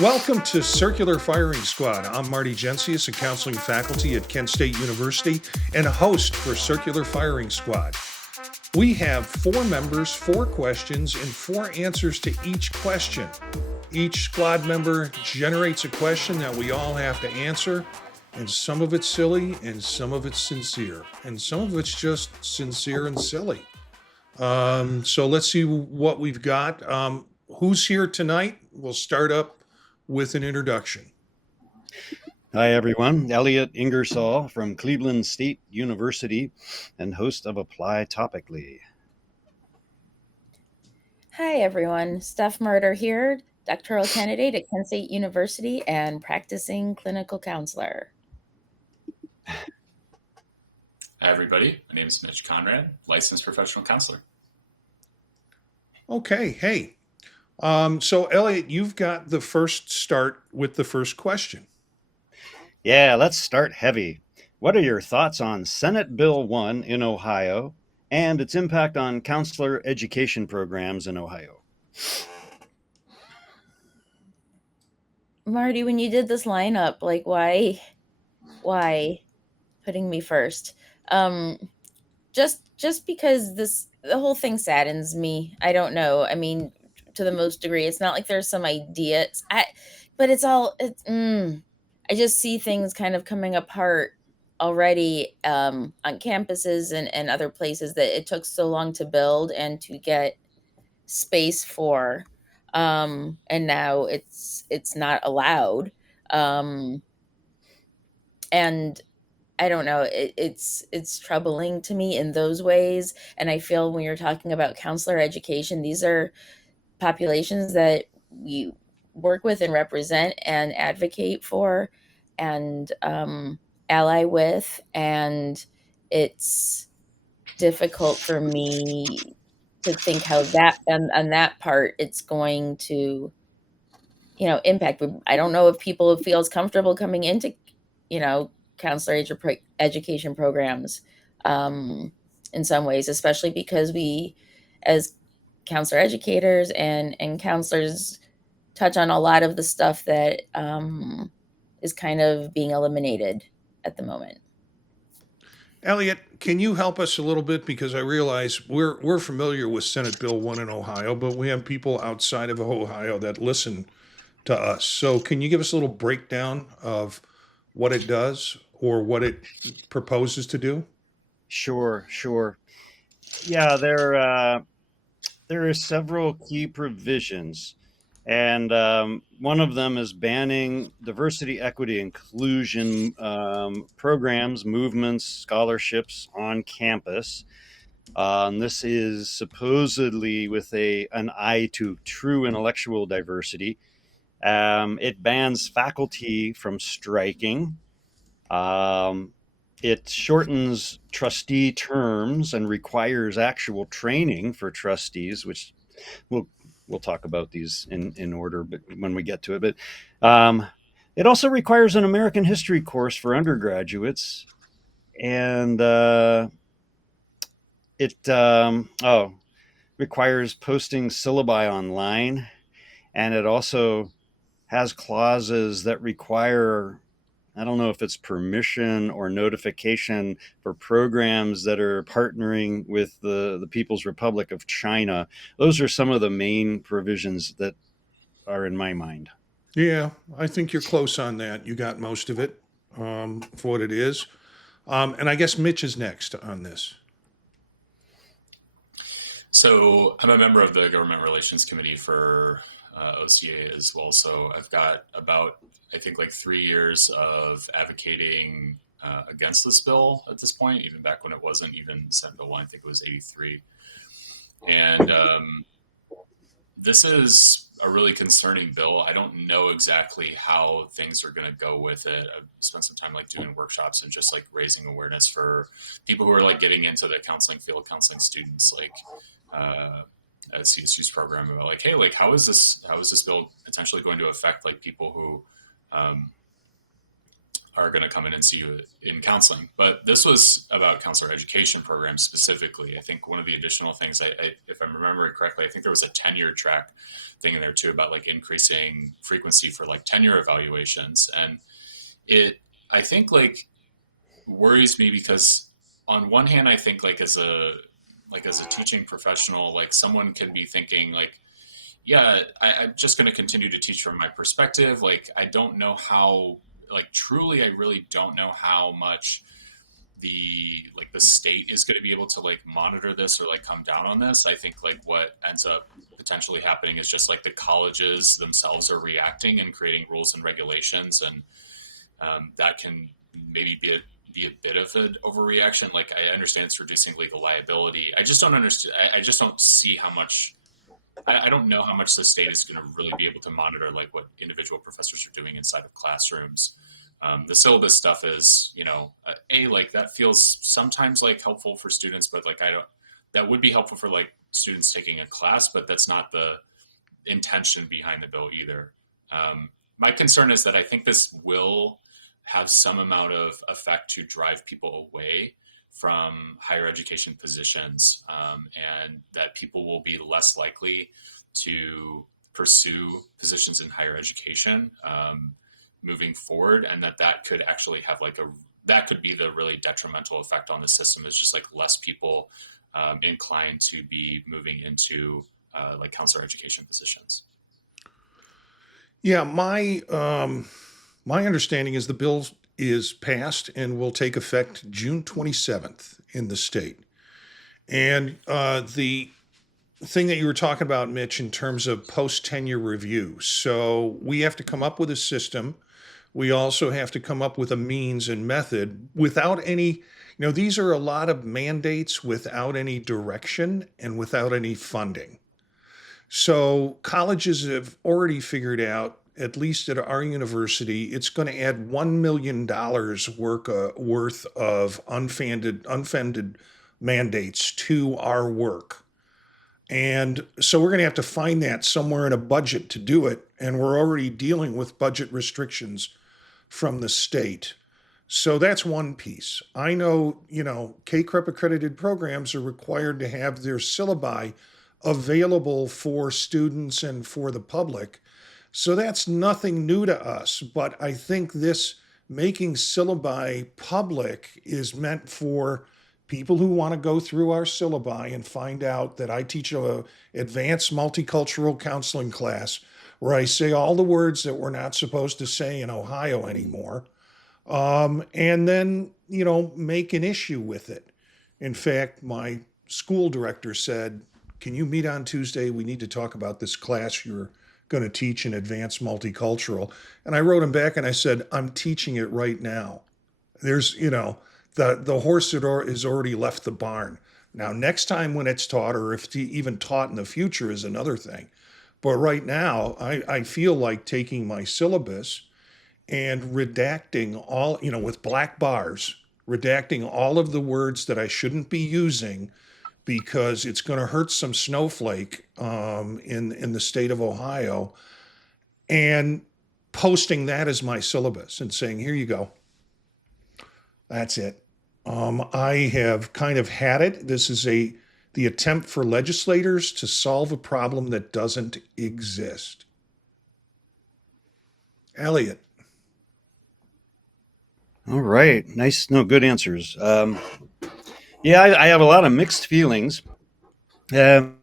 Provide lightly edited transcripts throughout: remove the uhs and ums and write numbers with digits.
Welcome to Circular Firing Squad. I'm Marty, a counseling faculty at Kent State University and a host for Circular Firing Squad. We have 4 members, 4 questions, and 4 answers to each question. Each squad member generates a question that we all have to answer, and some of it's silly and some of it's sincere, and some of it's just sincere and silly. So let's see what we've got. Who's here tonight? We'll start up with an introduction. Hi, everyone. Elliott Ingersoll from Cleveland State University and host of Apply Topically. Hi, everyone. Steph Murder here, doctoral candidate at Kent State University and practicing clinical counselor. Hi, everybody. My name is Mitch Conrad, licensed professional counselor. Okay. Hey. So Elliott, you've got the first start with the first question. Yeah, let's start heavy. What are your thoughts on Senate Bill 1 in Ohio and its impact on counselor education programs in Ohio? Marty, when you did this lineup, like why putting me first? Just because the whole thing saddens me. I don't know. I mean, to the most degree, it's not like there's some ideas, but I just see things kind of coming apart already on campuses and other places that it took so long to build and to get space for, and now it's not allowed, and I don't know, it's troubling to me in those ways. And I feel when you're talking about counselor education, these are populations that we work with and represent and advocate for and ally with, and it's difficult for me to think how that on that part it's going to impact. I don't know if people feel as comfortable coming into counselor education programs in some ways, especially because we as counselor educators and counselors touch on a lot of the stuff that is kind of being eliminated at the moment. Elliott, can you help us a little bit? Because I realize we're familiar with Senate Bill 1 in Ohio, but we have people outside of Ohio that listen to us. So can you give us a little breakdown of what it does or what it proposes to do? Sure. Yeah, there are several key provisions, and one of them is banning diversity, equity, inclusion programs, movements, scholarships on campus. This is supposedly with an eye to true intellectual diversity. It bans faculty from striking. It shortens trustee terms and requires actual training for trustees, which we'll talk about these in order, but when we get to it. But it also requires an American history course for undergraduates, and it requires posting syllabi online, and it also has clauses that require, I don't know if it's permission or notification for programs that are partnering with the People's Republic of China. Those are some of the main provisions that are in my mind. Yeah, I think you're close on that. You got most of it for what it is. And I guess Mitch is next on this. So I'm a member of the Government Relations Committee for OCA as well. So I've got about, I think, like 3 years of advocating against this bill at this point, even back when it wasn't even Senate Bill 1, I think it was 83. And this is a really concerning bill. I don't know exactly how things are going to go with it. I've spent some time doing workshops and just raising awareness for people who are getting into the counseling field, counseling students, at CSU's program about hey, how is this bill potentially going to affect people who are going to come in and see you in counseling. But this was about counselor education programs specifically. I think one of the additional things, if I'm remembering correctly, I think there was a tenure track thing in there too about like increasing frequency for like tenure evaluations. And I think like worries me because on one hand, I think like as a teaching professional, like someone can be thinking like, yeah, I'm just going to continue to teach from my perspective. Like, I don't know how, like, truly, I really don't know how much the state is going to be able to like monitor this or like come down on this. I think like what ends up potentially happening is just like the colleges themselves are reacting and creating rules and regulations, and that can maybe be a bit of an overreaction. Like, I understand it's reducing legal liability. I just don't understand. I just don't see how much. I don't know how much the state is going to really be able to monitor like what individual professors are doing inside of classrooms. The syllabus stuff is, like that feels sometimes like helpful for students, but like that would be helpful for like students taking a class, but that's not the intention behind the bill either. My concern is that I think this will have some amount of effect to drive people away from higher education positions, and that people will be less likely to pursue positions in higher education moving forward, and that could actually have that could be the really detrimental effect on the system, is just like less people inclined to be moving into like counselor education positions. Yeah, my understanding is the bill is passed and will take effect June 27th in the state. And the thing that you were talking about, Mitch, in terms of post-tenure review. So we have to come up with a system. We also have to come up with a means and method without any, these are a lot of mandates without any direction and without any funding. So colleges have already figured out, at least at our university, it's going to add $1 million worth of unfunded mandates to our work. And so we're going to have to find that somewhere in a budget to do it. And we're already dealing with budget restrictions from the state. So that's one piece. I know, K-CREP accredited programs are required to have their syllabi available for students and for the public. So that's nothing new to us, but I think this making syllabi public is meant for people who want to go through our syllabi and find out that I teach an advanced multicultural counseling class where I say all the words that we're not supposed to say in Ohio anymore, and then, make an issue with it. In fact, my school director said, "Can you meet on Tuesday? We need to talk about this class you're going to teach in advanced multicultural." And I wrote him back and I said, "I'm teaching it right now." There's, the horse has already left the barn. Now, next time when it's taught, or if it's even taught in the future, is another thing. But right now, I feel like taking my syllabus and redacting all, with black bars, redacting all of the words that I shouldn't be using, because it's going to hurt some snowflake in the state of Ohio, and posting that as my syllabus and saying, "Here you go. That's it." I have kind of had it. This is the attempt for legislators to solve a problem that doesn't exist. Elliott. All right. Nice. No, good answers. Yeah, I have a lot of mixed feelings. The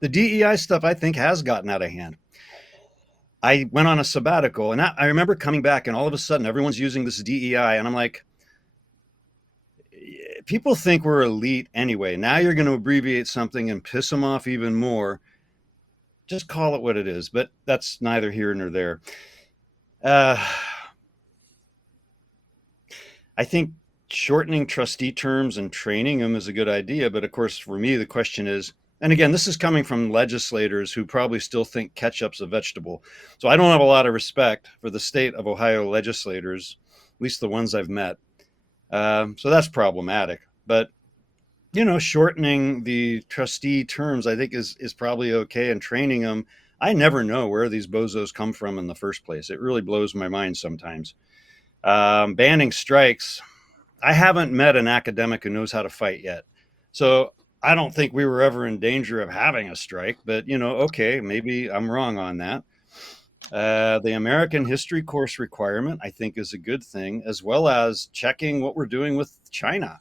DEI stuff, I think, has gotten out of hand. I went on a sabbatical, and I remember coming back, and all of a sudden, everyone's using this DEI, and I'm like, people think we're elite anyway. Now you're going to abbreviate something and piss them off even more. Just call it what it is, but that's neither here nor there. I think shortening trustee terms and training them is a good idea. But of course, for me, the question is, and again, this is coming from legislators who probably still think ketchup's a vegetable. So I don't have a lot of respect for the state of Ohio legislators, at least the ones I've met. So that's problematic. But, shortening the trustee terms, I think is probably okay, and training them I never know where these bozos come from in the first place. It really blows my mind sometimes. Banning strikes. I haven't met an academic who knows how to fight yet. So I don't think we were ever in danger of having a strike, but okay, maybe I'm wrong on that. The American history course requirement, I think, is a good thing, as well as checking what we're doing with China.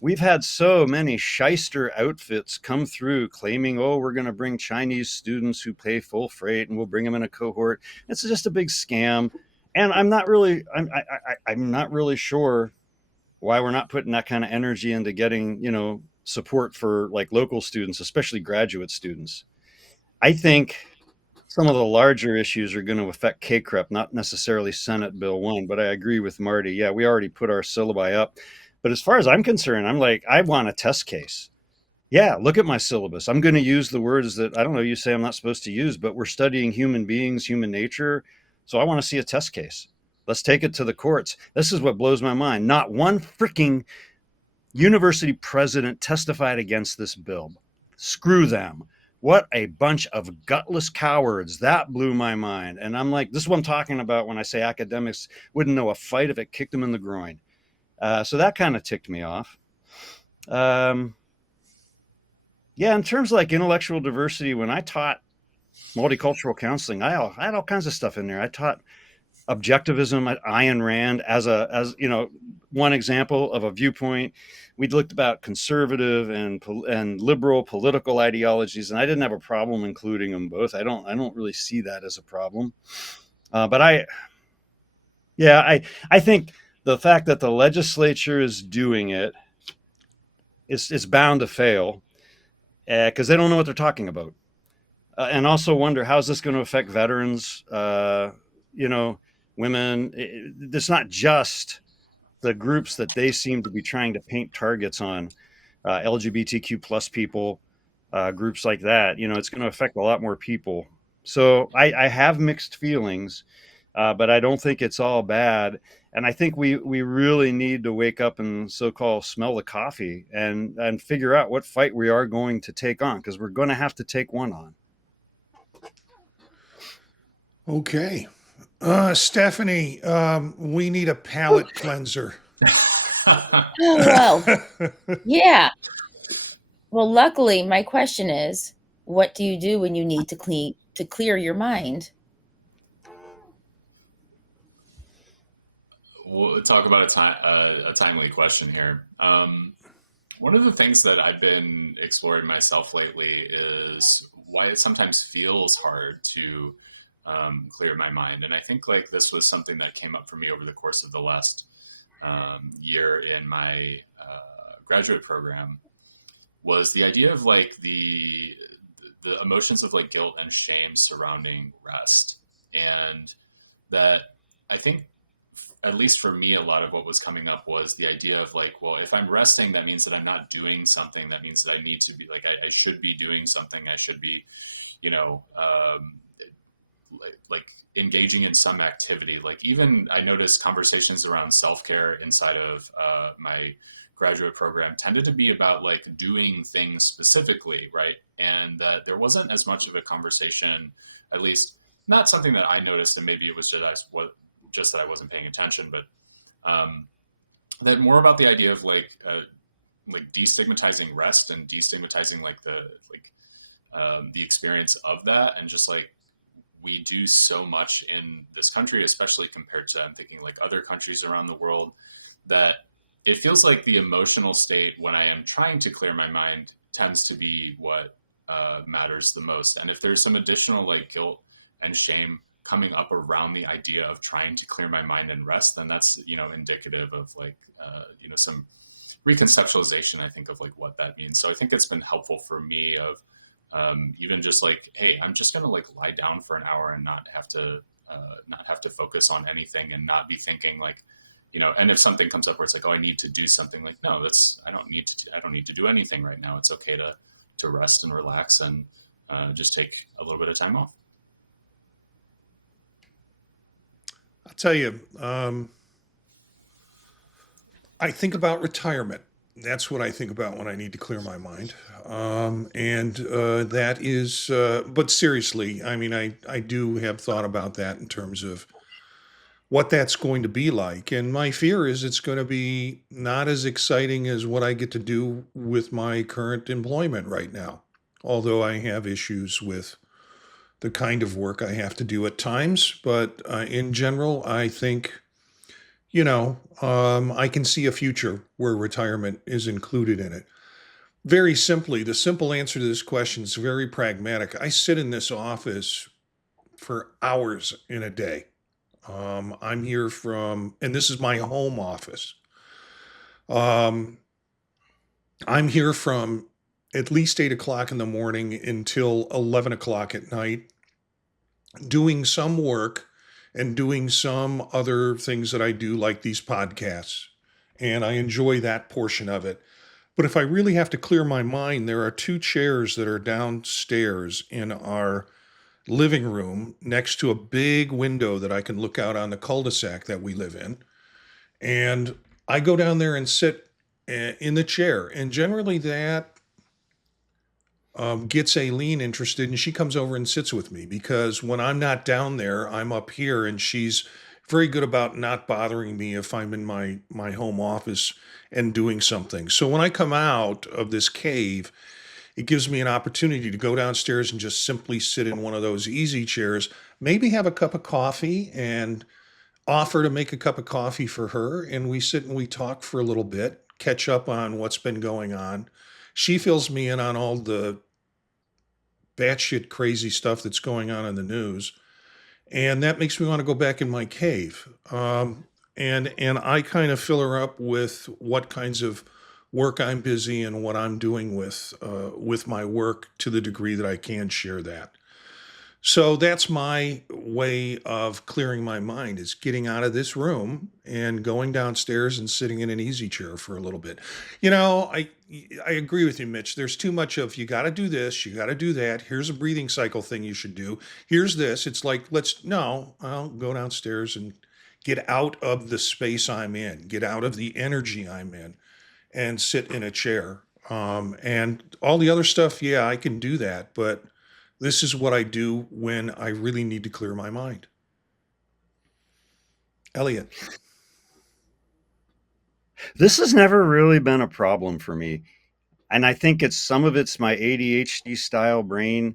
We've had so many shyster outfits come through claiming, oh, we're going to bring Chinese students who pay full freight and we'll bring them in a cohort. It's just a big scam. And I'm not really sure why we're not putting that kind of energy into getting, support for like local students, especially graduate students. I think some of the larger issues are going to affect KCREP, not necessarily Senate Bill 1, but I agree with Marty. Yeah, we already put our syllabi up. But as far as I'm concerned, I'm like, I want a test case. Yeah, look at my syllabus. I'm going to use the words that, I don't know, you say I'm not supposed to use, but we're studying human beings, human nature. So I want to see a test case. Let's take it to the courts. This is what blows my mind. Not one freaking university president testified against this bill. Screw them. What a bunch of gutless cowards. That blew my mind. And I'm like, this is what I'm talking about when I say academics wouldn't know a fight if it kicked them in the groin. So that kind of ticked me off. Yeah, in terms of like intellectual diversity, when I taught multicultural counseling, I had all kinds of stuff in there. I taught objectivism at Ayn Rand as one example of a viewpoint. We'd looked about conservative and liberal political ideologies, and I didn't have a problem including them both. I don't really see that as a problem. But I think the fact that the legislature is doing it is bound to fail because they don't know what they're talking about. And also wonder, how's this going to affect veterans, women? It's not just the groups that they seem to be trying to paint targets on, LGBTQ plus people, groups like that. It's going to affect a lot more people. So I have mixed feelings, but I don't think it's all bad. And I think we really need to wake up and so-called smell the coffee and figure out what fight we are going to take on, because we're going to have to take one on. Okay. Stephanie, we need a palate cleanser. Oh, well, yeah. Well, luckily, my question is, what do you do when you need to clear your mind? We'll talk about a timely question here. One of the things that I've been exploring myself lately is why it sometimes feels hard to clear my mind. And I think like this was something that came up for me over the course of the last year in my graduate program, was the idea of like the emotions of like guilt and shame surrounding rest. And that I think, at least for me, a lot of what was coming up was the idea of like, well, if I'm resting, that means that I'm not doing something. That means that I need to be like, I should be doing something. I should be, like engaging in some activity. Like even I noticed conversations around self-care inside of my graduate program tended to be about like doing things specifically, right? And there wasn't as much of a conversation, at least not something that I noticed, and maybe it was just that I wasn't paying attention, but that more about the idea of like destigmatizing rest and destigmatizing like the experience of that. And just like, we do so much in this country, especially compared to, I'm thinking like other countries around the world, that it feels like the emotional state when I am trying to clear my mind tends to be what matters the most. And if there's some additional like guilt and shame coming up around the idea of trying to clear my mind and rest, then that's, indicative of like, some reconceptualization, I think, of like what that means. So I think it's been helpful for me of even just like, hey, I'm just going to like lie down for an hour and not have to focus on anything, and not be thinking like, and if something comes up where it's like, oh, I need to do something, like, no, I don't need to do anything right now. It's okay to rest and relax and just take a little bit of time off. I'll tell you, I think about retirement. that's what I think about when I need to clear my mind. And that is, but seriously, I mean, I do have thought about that in terms of what that's going to be like. And my fear is it's going to be not as exciting as what I get to do with my current employment right now. Although I have issues with the kind of work I have to do at times. But in general, I think, I can see a future where retirement is included in it. Very simply, the simple answer to this question is very pragmatic. I sit in this office for hours in a day. I'm here and this is my home office. Um, I'm here from at least 8 o'clock in the morning until 11 o'clock at night, doing some work and doing some other things that I do, like these podcasts. And I enjoy that portion of it. But if I really have to clear my mind, there are two chairs that are downstairs in our living room next to a big window that I can look out on the cul-de-sac that we live in. And I go down there and sit in the chair. And generally that gets Aileen interested, and she comes over and sits with me because when I'm not down there, I'm up here, and she's very good about not bothering me if I'm in my home office and doing something. So when I come out of this cave, it gives me an opportunity to go downstairs and just simply sit in one of those easy chairs, maybe have a cup of coffee and offer to make a cup of coffee for her. And we sit and we talk for a little bit, catch up on what's been going on. She fills me in on all the batshit crazy stuff that's going on in the news. And that makes me want to go back in my cave. And I kind of fill her up with what kinds of work I'm busy and what I'm doing with my work to the degree that I can share that. So that's my way of clearing my mind, is getting out of this room and going downstairs and sitting in an easy chair for a little bit. I agree with you, Mitch. There's too much of, you got to do this, you got to do that. Here's a breathing cycle thing you should do. Here's this. It's like, I'll go downstairs and get out of the space I'm in, get out of the energy I'm in, and sit in a chair. And all the other stuff, yeah, I can do that, but this is what I do when I really need to clear my mind. Elliott. This has never really been a problem for me. And I think some of it's my ADHD style brain.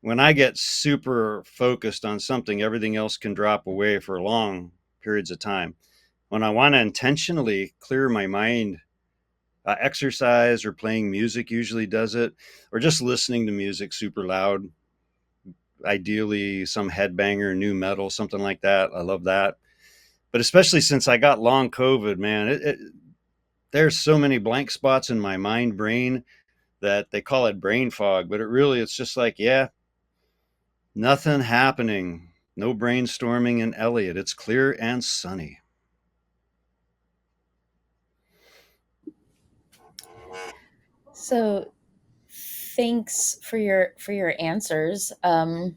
When I get super focused on something, everything else can drop away for long periods of time. When I want to intentionally clear my mind, exercise or playing music usually does it, or just listening to music super loud, ideally some headbanger, new metal, something like that. I love that. But especially since I got long COVID, man, there's so many blank spots in my mind brain that they call it brain fog, but it's just like, yeah, nothing happening. No brainstorming in Elliott. It's clear and sunny. So thanks for your answers. I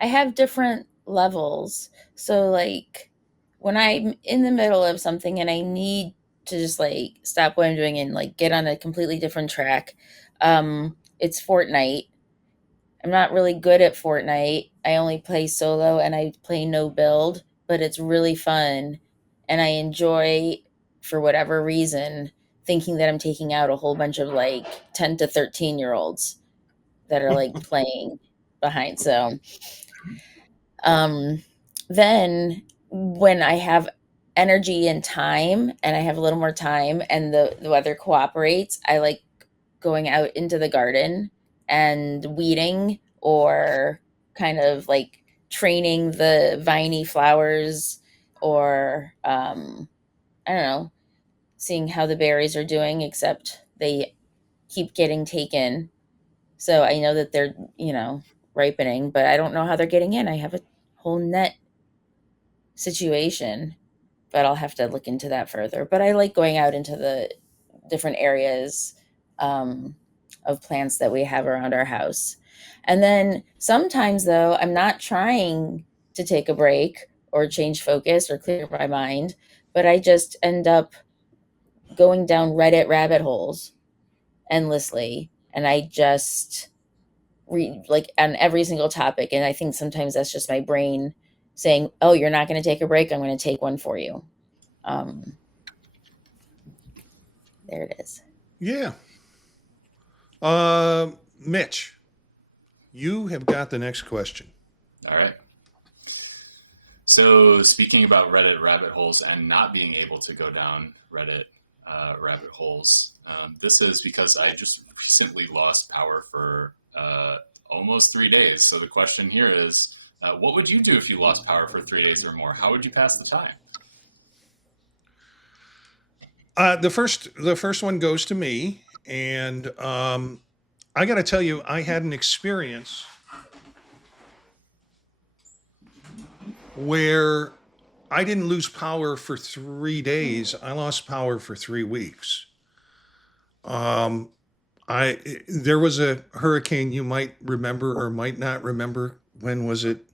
have different levels. So like when I'm in the middle of something and I need to just like stop what I'm doing and like get on a completely different track, it's Fortnite. I'm not really good at Fortnite. I only play solo and I play no build, but it's really fun. And I enjoy, for whatever reason, thinking that I'm taking out a whole bunch of like 10 to 13-year-olds that are like playing behind. So then when I have energy and time and I have a little more time and the weather cooperates, I like going out into the garden and weeding, or kind of like training the viney flowers, or I don't know, seeing how the berries are doing, except they keep getting taken. So I know that they're, ripening, but I don't know how they're getting in. I have a whole net situation, but I'll have to look into that further. But I like going out into the different areas of plants that we have around our house. And then sometimes, though, I'm not trying to take a break or change focus or clear my mind, but I just end up going down Reddit rabbit holes endlessly, and I just read like on every single topic. And I think sometimes that's just my brain saying, "Oh, you're not going to take a break. I'm going to take one for you." Um, there it is. Yeah. Mitch, you have got the next question. All right. So speaking about Reddit rabbit holes and not being able to go down Reddit rabbit holes, this is because I just recently lost power for almost 3 days. So the question here is, what would you do if you lost power for 3 days or more? How would you pass the time? The first one goes to me, and I got to tell you, I had an experience where I didn't lose power for 3 days. I lost power for 3 weeks. There was a hurricane you might remember or might not remember. When was it?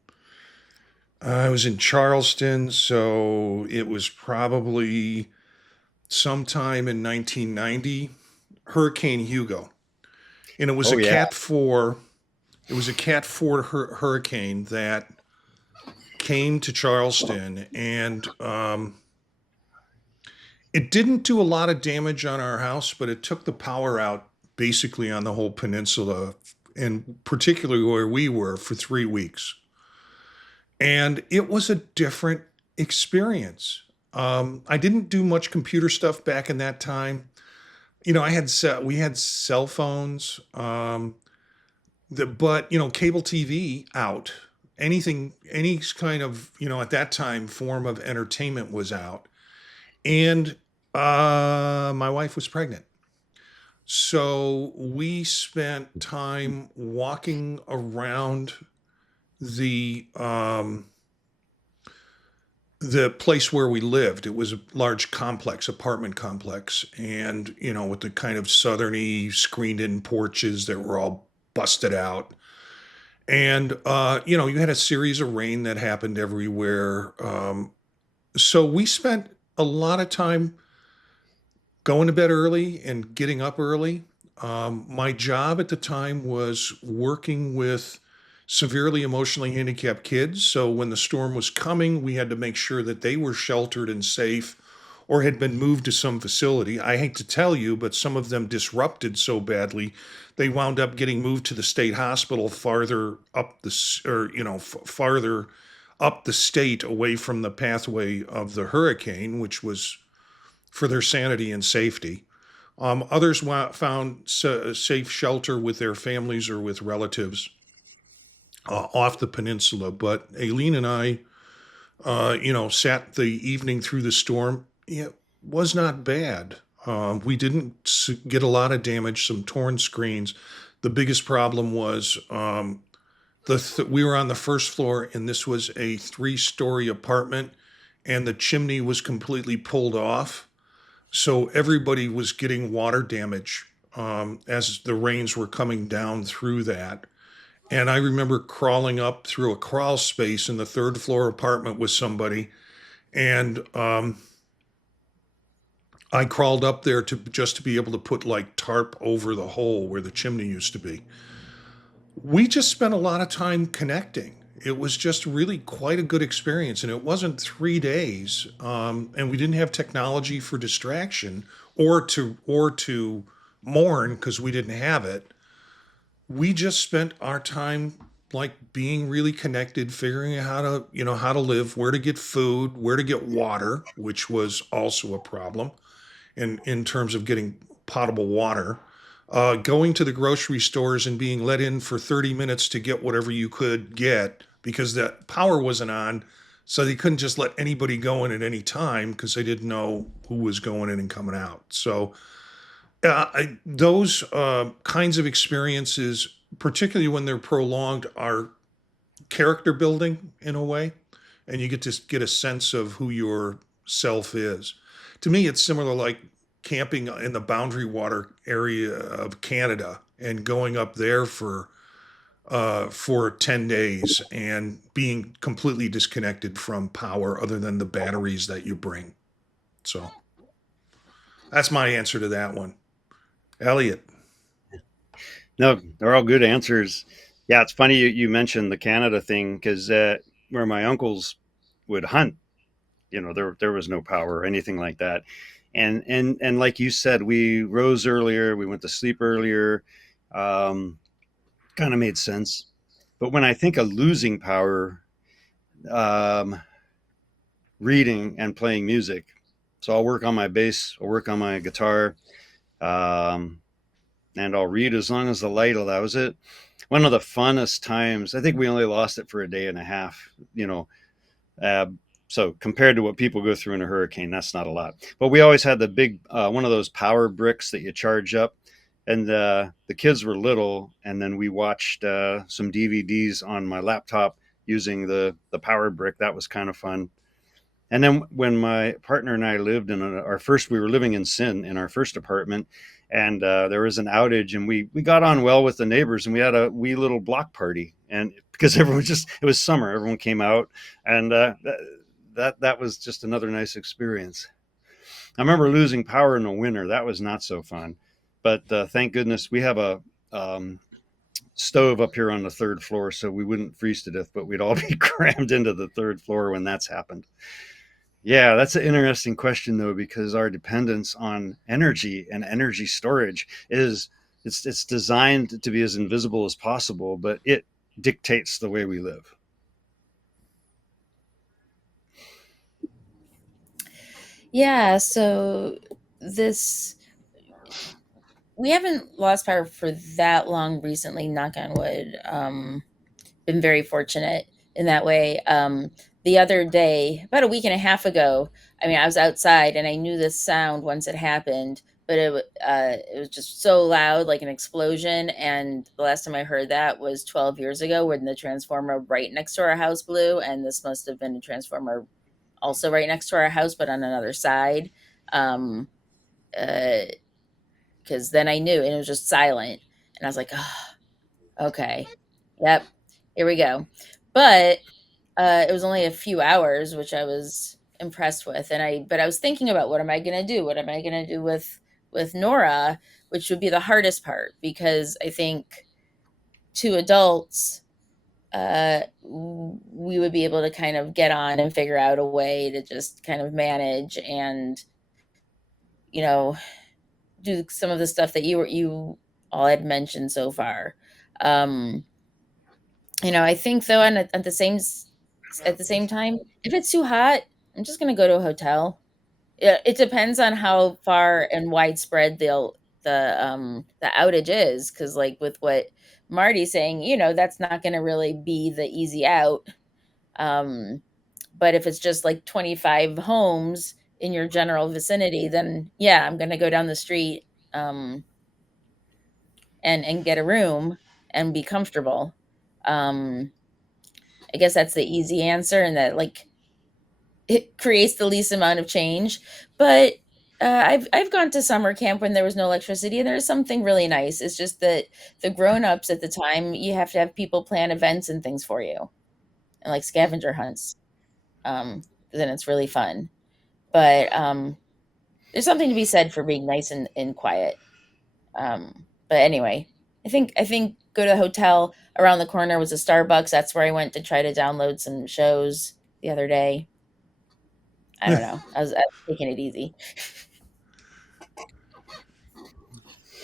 I was in Charleston, so it was probably sometime in 1990. Hurricane Hugo, and it was Oh a yeah. Cat 4. It was a Cat 4 hurricane that came to Charleston, and it didn't do a lot of damage on our house, but it took the power out basically on the whole peninsula, and particularly where we were, for 3 weeks. And it was a different experience. I didn't do much computer stuff back in that time. We had cell phones, but cable TV out. Any kind of at that time form of entertainment was out, and my wife was pregnant, so we spent time walking around the um, the place where we lived. It was a large complex, apartment complex, and with the kind of southerny screened-in porches that were all busted out. And you had a series of rain that happened everywhere. So we spent a lot of time going to bed early and getting up early. My job at the time was working with severely emotionally handicapped kids. So when the storm was coming, we had to make sure that they were sheltered and safe or had been moved to some facility. I hate to tell you, but some of them disrupted so badly, they wound up getting moved to the state hospital farther up farther up the state away from the pathway of the hurricane, which was for their sanity and safety. Others found safe shelter with their families or with relatives off the peninsula. But Aileen and I, sat the evening through the storm. It was not bad. We didn't get a lot of damage, some torn screens. The biggest problem was we were on the first floor, and this was a 3-story apartment, and the chimney was completely pulled off. So everybody was getting water damage as the rains were coming down through that. And I remember crawling up through a crawl space in the 3rd floor apartment with somebody, and I crawled up there just to be able to put like tarp over the hole where the chimney used to be. We just spent a lot of time connecting. It was just really quite a good experience, and it wasn't 3 days. And we didn't have technology for distraction or to mourn because we didn't have it. We just spent our time like being really connected, figuring out how to live, where to get food, where to get water, which was also a problem in terms of getting potable water. Going to the grocery stores and being let in for 30 minutes to get whatever you could get because the power wasn't on. So they couldn't just let anybody go in at any time because they didn't know who was going in and coming out. So those kinds of experiences, particularly when they're prolonged, are character building in a way, and you get to get a sense of who your self is. To me, it's similar like camping in the Boundary Water area of Canada and going up there for 10 days and being completely disconnected from power other than the batteries that you bring. So That's my answer to that one. Elliott. No, they're all good answers. Yeah, it's funny you mentioned the Canada thing because where my uncles would hunt, there was no power or anything like that, and like you said, we rose earlier, we went to sleep earlier, um, kind of made sense. But when I think of losing power, um, reading and playing music, so I'll work on my bass, I'll work on my guitar, um, and I'll read as long as the light allows it. One of the funnest times, I think we only lost it for a day and a half, uh, so compared to what people go through in a hurricane, that's not a lot. But we always had the big one of those power bricks that you charge up, and the kids were little, and then we watched some DVDs on my laptop using the power brick. That was kind of fun. And then when my partner and I lived in we were living in Sin in our first apartment, and there was an outage, and we got on well with the neighbors, and we had a wee little block party, and because it was summer, everyone came out, and that was just another nice experience. I remember losing power in the winter; that was not so fun, but thank goodness we have a stove up here on the third floor, so we wouldn't freeze to death, but we'd all be crammed into the third floor when that's happened. Yeah, that's an interesting question though, because our dependence on energy and energy storage it's designed to be as invisible as possible, but it dictates the way we live. Yeah, so this we haven't lost power for that long recently, knock on wood. Been very fortunate in that way. The other day, about a week and a half ago, I mean, I was outside and I knew this sound once it happened, but it was just so loud, like an explosion. And the last time I heard that was 12 years ago, when the transformer right next to our house blew, and this must have been a transformer also right next to our house, but on another side. Um, uh, because then I knew, and it was just silent, and I was like, oh, okay, yep, here we go. But it was only a few hours, which I was impressed with. But I was thinking about, what am I going to do? What am I going to do with Nora, which would be the hardest part, because I think two adults, we would be able to kind of get on and figure out a way to just kind of manage and, you know, do some of the stuff that you all had mentioned so far. Um, I think though, and at the same time, if it's too hot, I'm just gonna go to a hotel. Yeah, it depends on how far and widespread the outage is, because like with what Marty's saying, that's not gonna really be the easy out. Um, but if it's just like 25 homes in your general vicinity, then yeah, I'm gonna go down the street, um, and get a room and be comfortable. Um, I guess that's the easy answer, and that, like, it creates the least amount of change. But I've gone to summer camp when there was no electricity, and there's something really nice. It's just that the grown-ups at the time, you have to have people plan events and things for you, and like scavenger hunts. Then it's really fun. But there's something to be said for being nice and quiet. But anyway, I think go to the hotel. Around the corner was a Starbucks. That's where I went to try to download some shows the other day. I don't know. I was taking it easy.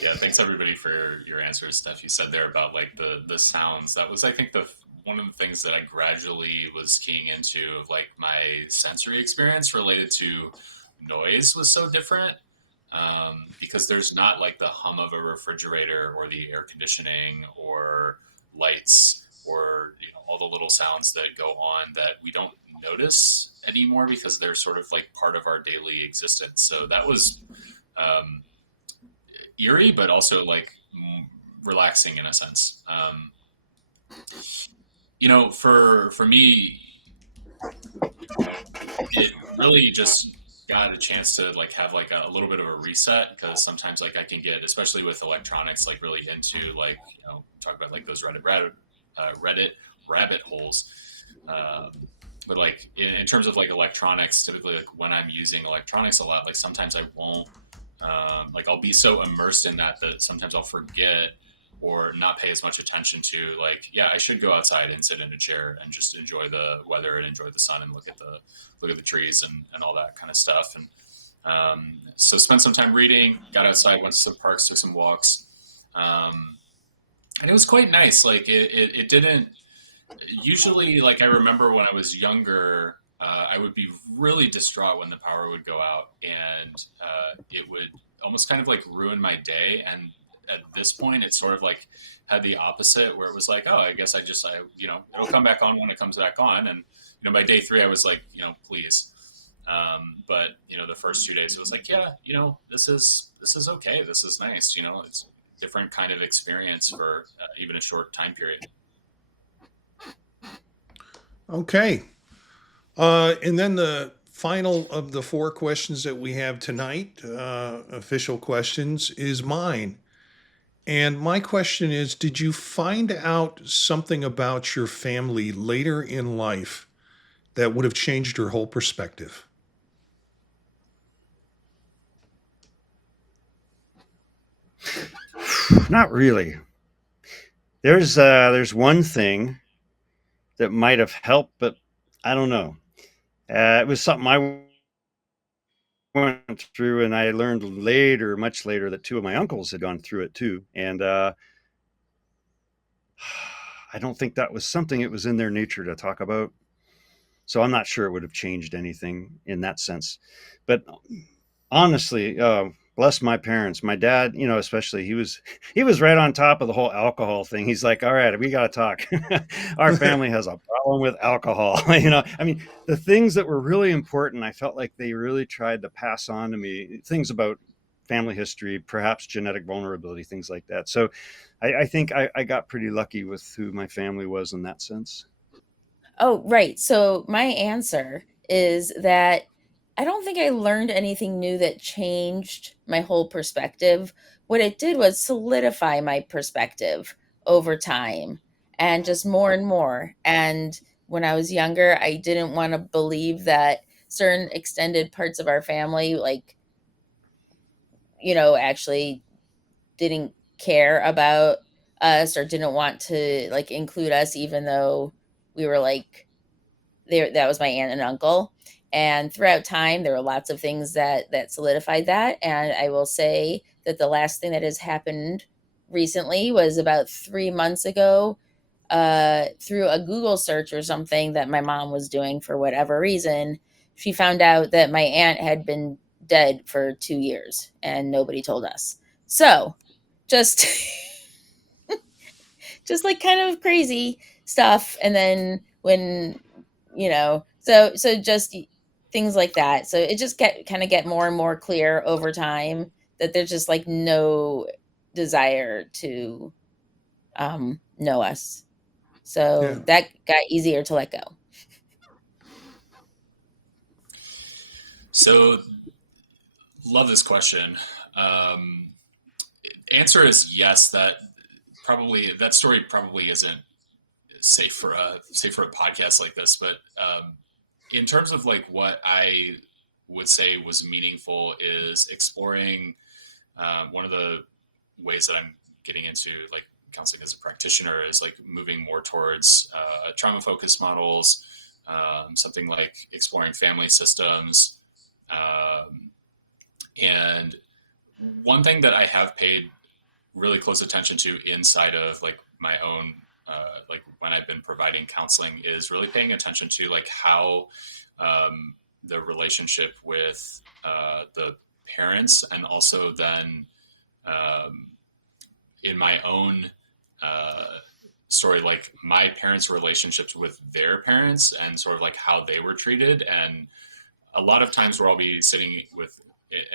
Yeah, thanks everybody for your answers, Steph. You said there about like the sounds. That was, I think, the one of the things that I gradually was keying into, of like my sensory experience related to noise was so different, because there's not like the hum of a refrigerator or the air conditioning or lights, or all the little sounds that go on that we don't notice anymore because they're sort of like part of our daily existence. So that was um, eerie, but also like relaxing in a sense. For me, it really just got a chance to like have like a little bit of a reset, because sometimes like I can get, especially with electronics, like really into like talk about like those Reddit rabbit holes. But like in terms of like electronics, typically like when I'm using electronics a lot, like sometimes I won't I'll be so immersed in that sometimes I'll forget or not pay as much attention to, like, yeah, I should go outside and sit in a chair and just enjoy the weather and enjoy the sun and look at the trees and all that kind of stuff. And so spent some time reading, got outside, went to some parks, took some walks. And it was quite nice. Like it didn't usually, like, I remember when I was younger, I would be really distraught when the power would go out, and it would almost kind of like ruin my day. And at this point, it sort of like had the opposite, where it was like, oh, I guess it'll come back on when it comes back on. And by day 3, I was like, please. But the first 2 days, it was like, yeah, this is okay. This is nice. It's a different kind of experience for even a short time period. Okay. And then the final of the 4 questions that we have tonight, official questions, is mine. And my question is, did you find out something about your family later in life that would have changed your whole perspective? Not really. There's one thing that might have helped, but I don't know. It was something I went through, and I learned later, much later, that 2 of my uncles had gone through it too. And I don't think that was something it was in their nature to talk about. So I'm not sure it would have changed anything in that sense. But honestly, bless my parents. My dad, especially, he was right on top of the whole alcohol thing. He's like, all right, we got to talk. Our family has a problem with alcohol. I mean, the things that were really important, I felt like they really tried to pass on to me, things about family history, perhaps genetic vulnerability, things like that. So I think I got pretty lucky with who my family was in that sense. Oh, right. So my answer is that I don't think I learned anything new that changed my whole perspective. What it did was solidify my perspective over time and just more and more. And when I was younger, I didn't want to believe that certain extended parts of our family, like, actually didn't care about us or didn't want to like include us, even though we were like, there, that was my aunt and uncle. And throughout time, there were lots of things that solidified that. And I will say that the last thing that has happened recently was about 3 months ago, through a Google search or something that my mom was doing for whatever reason. She found out that my aunt had been dead for 2 years and nobody told us. So just just like kind of crazy stuff. And then when so just things like that. So it just get more and more clear over time that there's just like no desire to know us. So Yeah. that got easier to let go. So, love this question. Answer is yes. That story probably isn't safe for a podcast like this. But in terms of like what I would say was meaningful is exploring one of the ways that I'm getting into like counseling as a practitioner is like moving more towards trauma focused models, something like exploring family systems. And one thing that I have paid really close attention to inside of like my own, like when I've been providing counseling is really paying attention to like how the relationship with the parents and also then in my own story, like my parents' relationships with their parents and sort of like how they were treated. And a lot of times where I'll be sitting with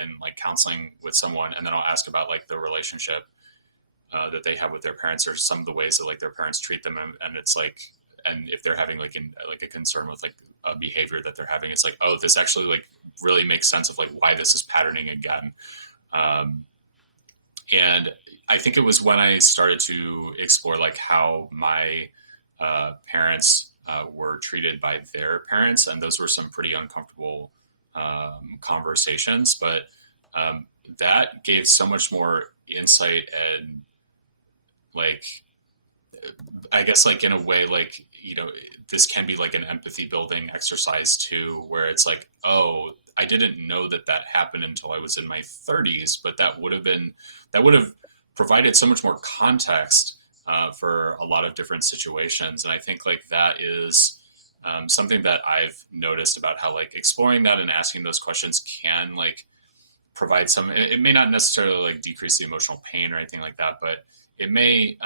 and like counseling with someone, and then I'll ask about like the relationship that they have with their parents or some of the ways that like their parents treat them. And it's like, and if they're having like a concern with like a behavior that they're having, it's like, oh, this actually like really makes sense of like why this is patterning again. And I think it was when I started to explore like how my parents were treated by their parents, and those were some pretty uncomfortable conversations. But that gave so much more insight and like, I guess like in a way, like, this can be like an empathy building exercise too, where it's like, oh, I didn't know that happened until I was in my 30s, but that would have provided so much more context for a lot of different situations. And I think like that is something that I've noticed about how like exploring that and asking those questions can like provide some, it may not necessarily like decrease the emotional pain or anything like that, but it may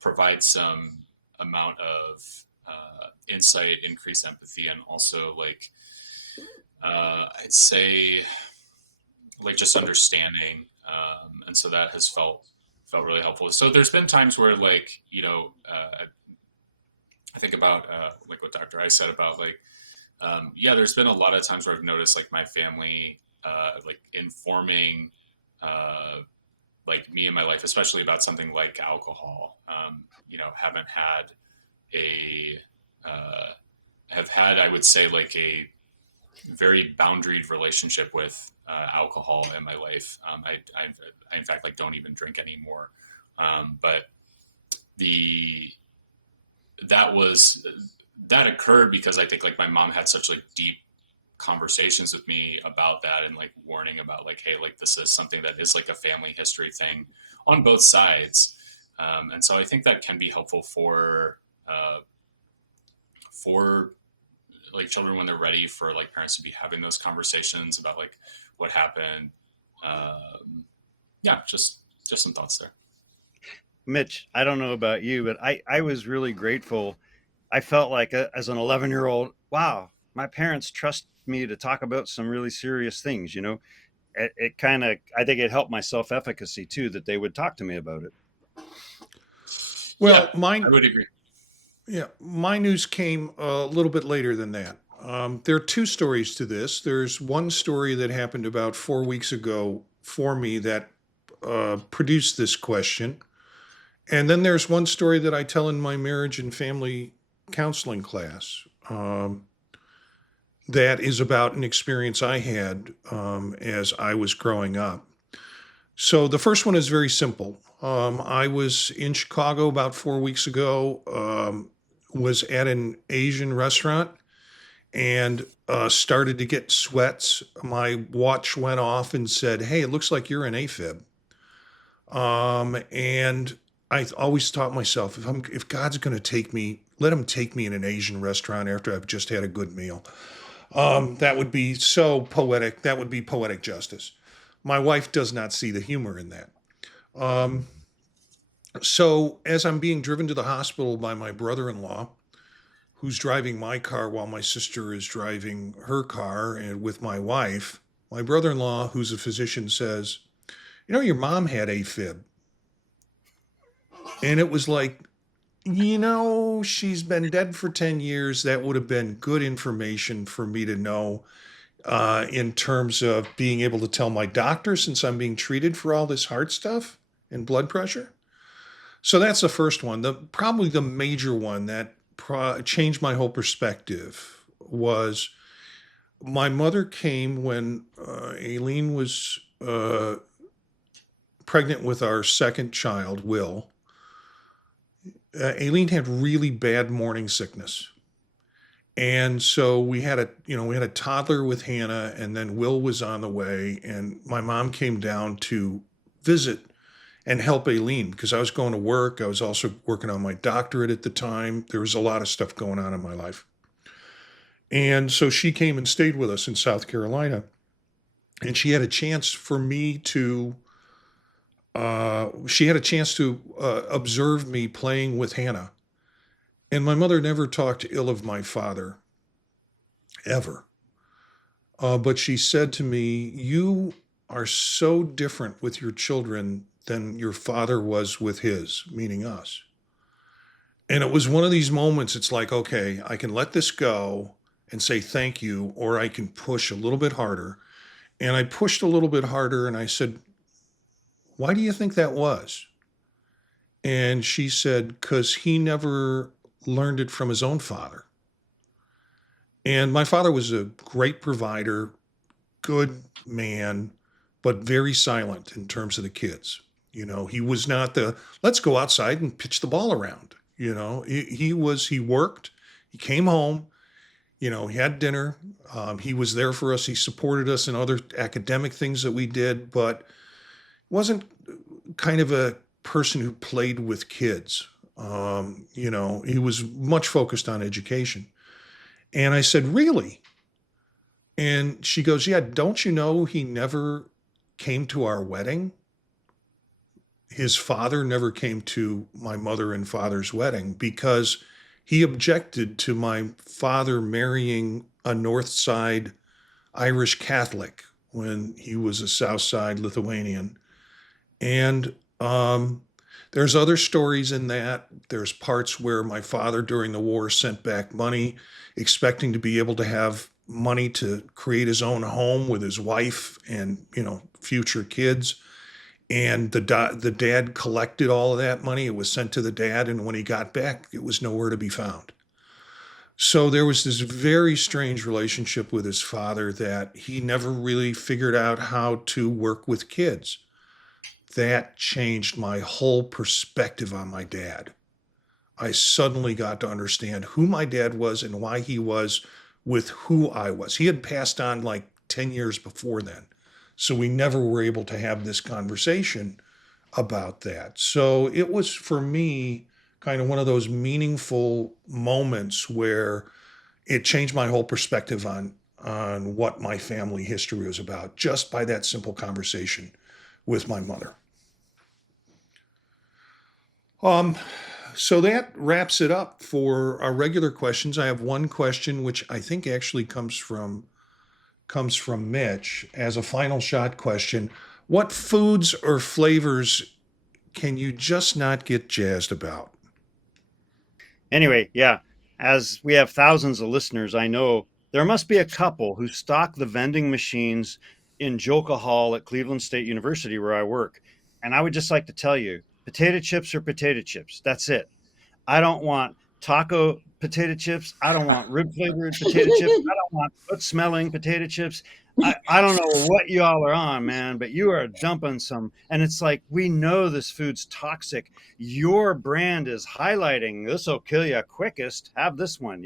provide some amount of insight, increased empathy, and also like I'd say like just understanding. And so that has felt really helpful. So there's been times where like, I think about like what Dr. I said about like, yeah, there's been a lot of times where I've noticed like my family like informing like me and my life, especially about something like alcohol. Haven't had have had, I would say, like a very boundaried relationship with alcohol in my life. I in fact like don't even drink anymore. But that occurred because I think like my mom had such like deep conversations with me about that and like warning about like, hey, like this is something that is like a family history thing on both sides. And so I think that can be helpful for like children when they're ready for like parents to be having those conversations about like what happened. Yeah, just some thoughts there. Mitch, I don't know about you, but I was really grateful. I felt like as an 11-year-old, wow, my parents trust me to talk about some really serious things. It kind of, I think it helped my self-efficacy too, that they would talk to me about it. Well, yeah, I would agree. Yeah, my news came a little bit later than that. There are two stories to this. There's one story that happened about 4 weeks ago for me that produced this question. And then there's one story that I tell in my marriage and family counseling class that is about an experience I had as I was growing up. So the first one is very simple. I was in Chicago about 4 weeks ago, was at an Asian restaurant and started to get sweats. My watch went off and said, "Hey, it looks like you're an AFib." And I always taught myself, if God's going to take me, let him take me in an Asian restaurant after I've just had a good meal. That would be so poetic. That would be poetic justice. My wife does not see the humor in that. So as I'm being driven to the hospital by my brother-in-law, who's driving my car while my sister is driving her car, and with my wife, my brother-in-law, who's a physician, says, your mom had AFib. And it was like, she's been dead for 10 years. That would have been good information for me to know in terms of being able to tell my doctor, since I'm being treated for all this heart stuff and blood pressure. So that's the first one. Probably the major one that changed my whole perspective was my mother came when Aileen was pregnant with our second child, Will. Aileen had really bad morning sickness. And so we had a toddler with Hannah, and then Will was on the way, and my mom came down to visit and help Aileen because I was going to work. I was also working on my doctorate at the time. There was a lot of stuff going on in my life. And so she came and stayed with us in South Carolina, and she had a chance for me to observe me playing with Hannah. And my mother never talked ill of my father, ever. But she said to me, "You are so different with your children than your father was with his," meaning us. And it was one of these moments, it's like, okay, I can let this go and say thank you, or I can push a little bit harder. And I pushed a little bit harder, and I said, "Why do you think that was?" And she said, "'Cause he never learned it from his own father." And my father was a great provider, good man, but very silent in terms of the kids. He was not the let's go outside and pitch the ball around. He worked, he came home, he had dinner. He was there for us. He supported us in other academic things that we did, but wasn't kind of a person who played with kids. He was much focused on education. And I said, really? And she goes, yeah, don't you know he never came to our wedding? His father never came to my mother and father's wedding because he objected to my father marrying a North Side Irish Catholic when he was a South Side Lithuanian. And there's other stories in that. There's parts where my father during the war sent back money, expecting to be able to have money to create his own home with his wife and, future kids. And the dad collected all of that money. It was sent to the dad. And when he got back, it was nowhere to be found. So there was this very strange relationship with his father that he never really figured out how to work with kids. That changed my whole perspective on my dad. I suddenly got to understand who my dad was and why he was with who I was. He had passed on like 10 years before then. So we never were able to have this conversation about that. So it was, for me, kind of one of those meaningful moments where it changed my whole perspective on what my family history was about, just by that simple conversation with my mother. So that wraps it up for our regular questions. I have one question, which I think actually comes from Mitch as a final shot question. What foods or flavors can you just not get jazzed about? Anyway, yeah, as we have thousands of listeners, I know there must be a couple who stock the vending machines in Joka Hall at Cleveland State University where I work. And I would just like to tell you, potato chips are potato chips. That's it. I don't want taco potato chips. I don't want rib flavored potato chips. I don't want foot smelling potato chips. I don't know what y'all are on, man, but you are dumping some. And it's like, we know this food's toxic. Your brand is highlighting this will kill you quickest. Have this one,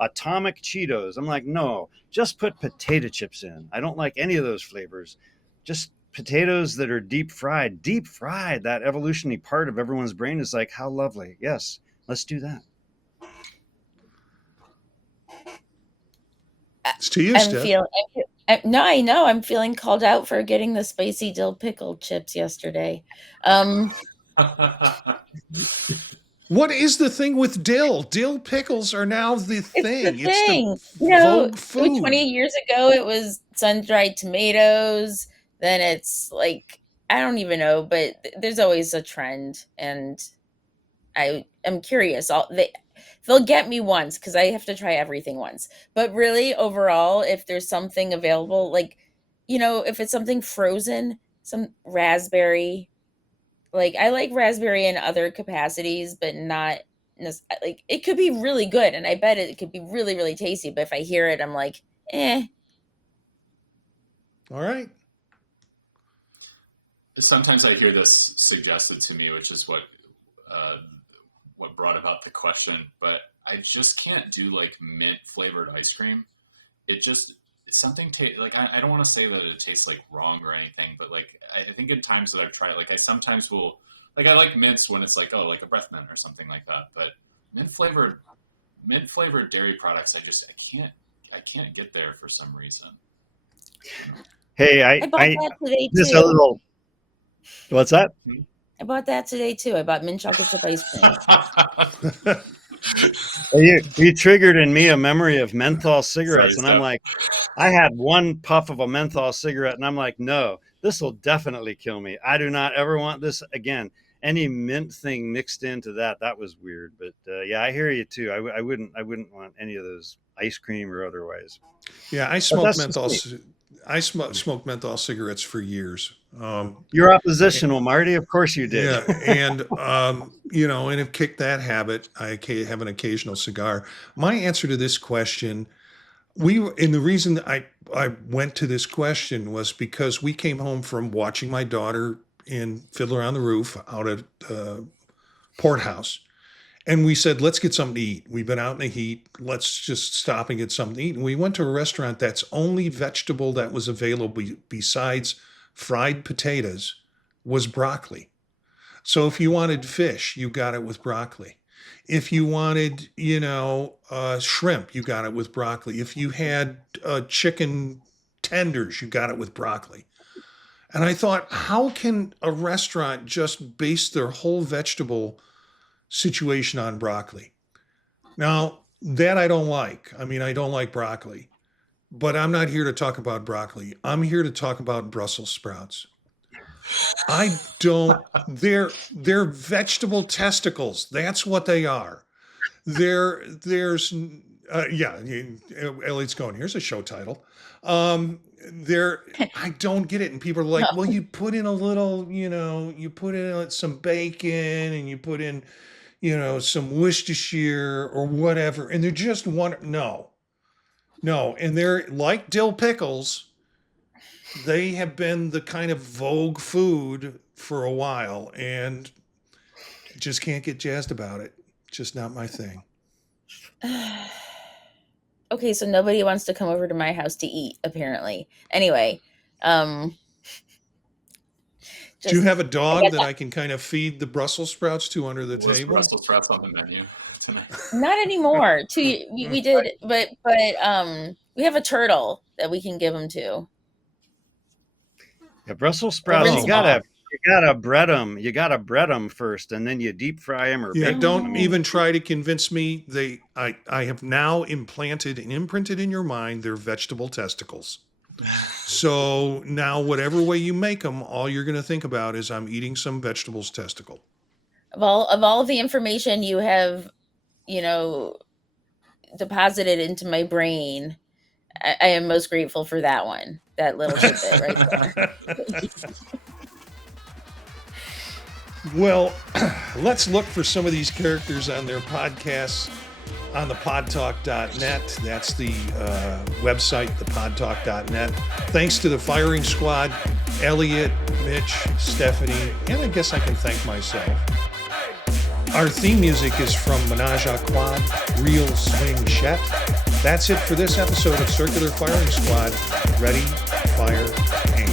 Atomic Cheetos. I'm like, no, just put potato chips in. I don't like any of those flavors. Just potatoes that are deep fried. Deep fried, that evolutionary part of everyone's brain is like, how lovely. Yes, let's do that. It's to you, Steph. No, I know. I'm feeling called out for getting the spicy dill pickle chips yesterday. What is the thing with dill? Dill pickles are now the thing. It's the vogue food. 20 years ago, it was sun-dried tomatoes. Then it's like, I don't even know, but there's always a trend. And I'm curious. They'll get me once because I have to try everything once. But really, overall, if there's something available, like, if it's something frozen, some raspberry, like I like raspberry in other capacities, but not like it could be really good. And I bet it could be really, really tasty. But if I hear it, I'm like, eh. All right. Sometimes I hear this suggested to me, which is what brought about the question, but I just can't do like mint flavored ice cream. It's something like, I don't want to say that it tastes like wrong or anything, but like, I think in times that I've tried, like I sometimes will, like I like mints when it's like, oh, like a breath mint or something like that. But mint flavored dairy products, I can't get there for some reason. Hey, I bought that today just too. a little, what's that? I bought that today too. I bought mint chocolate chip ice cream. You triggered in me a memory of menthol cigarettes. Sorry, and I'm like, I had one puff of a menthol cigarette and I'm like, no, this will definitely kill me. I do not ever want this again. Any mint thing mixed into that was weird. But yeah, I hear you too. I wouldn't want any of those ice cream or otherwise. Yeah, I smoked menthol. I smoked menthol cigarettes for years. You're oppositional, Marty. Of course you did. Yeah, and and have kicked that habit. I have an occasional cigar. My answer to this question, And the reason I went to this question was because we came home from watching my daughter in Fiddler on the Roof out at Port House. And we said, let's get something to eat. We've been out in the heat. Let's just stop and get something to eat. And we went to a restaurant that's only vegetable that was available besides fried potatoes was broccoli. So if you wanted fish, you got it with broccoli. If you wanted, shrimp, you got it with broccoli. If you had chicken tenders, you got it with broccoli. And I thought, how can a restaurant just base their whole vegetable situation on broccoli? Now, that I don't like. I mean, I don't like broccoli. But I'm not here to talk about broccoli. I'm here to talk about Brussels sprouts. They're vegetable testicles. That's what they are. Elliott's going, here's a show title. I don't get it. And people are like, well, you put in a little, you put in some bacon and you put in, some Worcestershire or whatever. And they're just no. And they're like dill pickles. They have been the kind of vogue food for a while, and just can't get jazzed about it. Just not my thing. Okay, so nobody wants to come over to my house to eat, apparently. Anyway, do you have a dog that I can kind of feed the Brussels sprouts to under the table? Brussels sprouts on the menu tonight? Not anymore. We did, but we have a turtle that we can give them to. Yeah, Brussels sprouts. You gotta bread them. You gotta bread them first, and then you deep fry them. Don't even try to convince me. I have now imprinted in your mind their vegetable testicles. So now, whatever way you make them, all you're going to think about is I'm eating some vegetables testicle. Of all of the information you have, deposited into my brain, I am most grateful for that one. That little tidbit right there. Well, let's look for some of these characters on their podcasts on thepodtalk.net. That's the website, thepodtalk.net. Thanks to the firing squad, Elliott, Mitch, Stephanie, and I guess I can thank myself. Our theme music is from Menage a Quad, Real Swing Chet. That's it for this episode of Circular Firing Squad. Ready, fire, aim.